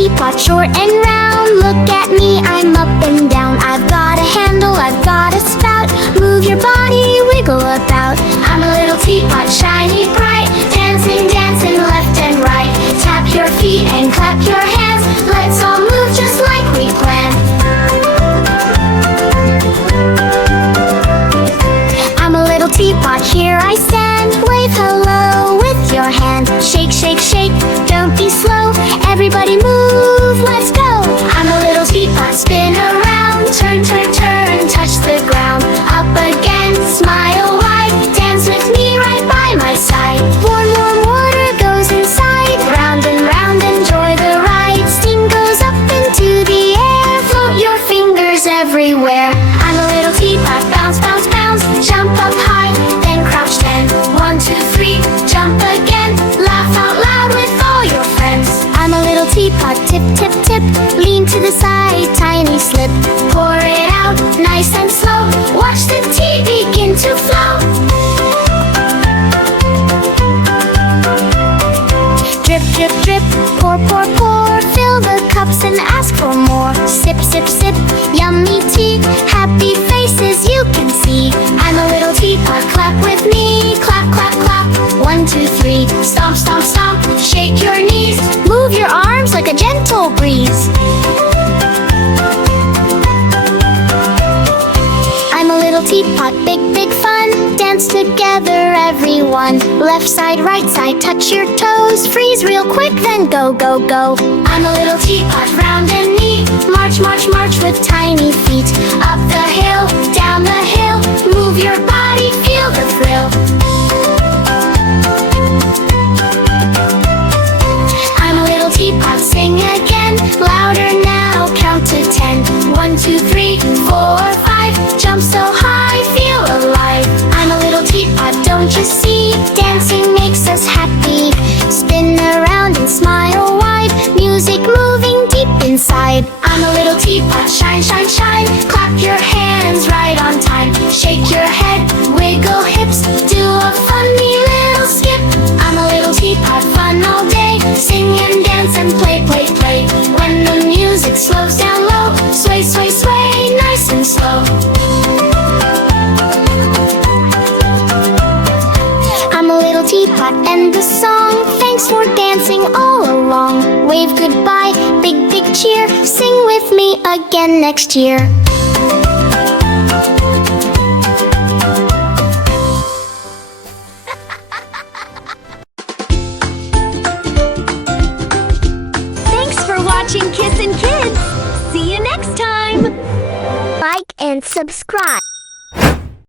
teapot, short and round. Look at me, I'm up and down. I've got a handle, I've got a spout. Move your body, wiggle about. I'm a little teapot, shiny bright, dancing, dancing left and right. Tap your feet and clap your hands. Let's all move just like we planned. I'm a little teapot, here I stand. Wave hello with your hand. Shake, shake, shake, don't be slow. Everybody move, let's go. I'm a little teapot, spin around. Turn, turn, turn, touch the ground. Up again, smile wide. Dance with me right by my side. Warm, warm water goes inside. Round and round, enjoy the ride. Steam goes up into the air. Float your fingers everywhere. I'm a little teapot, bounce, bounce, bounce. Jump up high, then crouch 10. 1, 2, 3, jump again. Laugh out loud with all your friends. I'm a little teapot, tip, tip, tip. Lean to the side, tiny slip. Pour it out, nice and slow. Watch the tea begin to flow. Drip, drip, drip, pour, pour, pour. Fill the cups and ask for more. Sip, sip, sip, yummy tea. Happy faces you can see. I'm a little teapot, clap with me. Clap, clap, clap. 1, 2, 3, stomp, stomp, stomp. Shake your knees. Move your arms like a gentle breeze. I'm a little teapot, big, big fun. Dance together, everyone. Left side, right side, touch your toes. Freeze real quick, then go, go, go. I'm a little teapot, round and neat. March, march, march with tiny feet. Up the hill, down the hill. Move your body, feel the thrill. I'm a little teapot, sing again. Louder now, count to 10. 1, 2, 3, 4, 5. Jump so high, feel alive. I'm a little teapot, don't you see? Dancing makes us happy. Spin around and smile wide. Music moving deep inside. I'm a little teapot, shine, shine, shine. Clap your hands right on time. Shake your head, wiggle hips. Do a funny little skip. I'm a little teapot, fun all day. Sing and dance and play, play, play. When the music slows down low, sway, sway, sway, nice and slow. I'm a little teapot, end the song. Thanks for dancing all along. Wave goodbye, big, big cheer. Sing with me again next year. Thanks for watching Kissin' Kids. See you next time. Like and subscribe.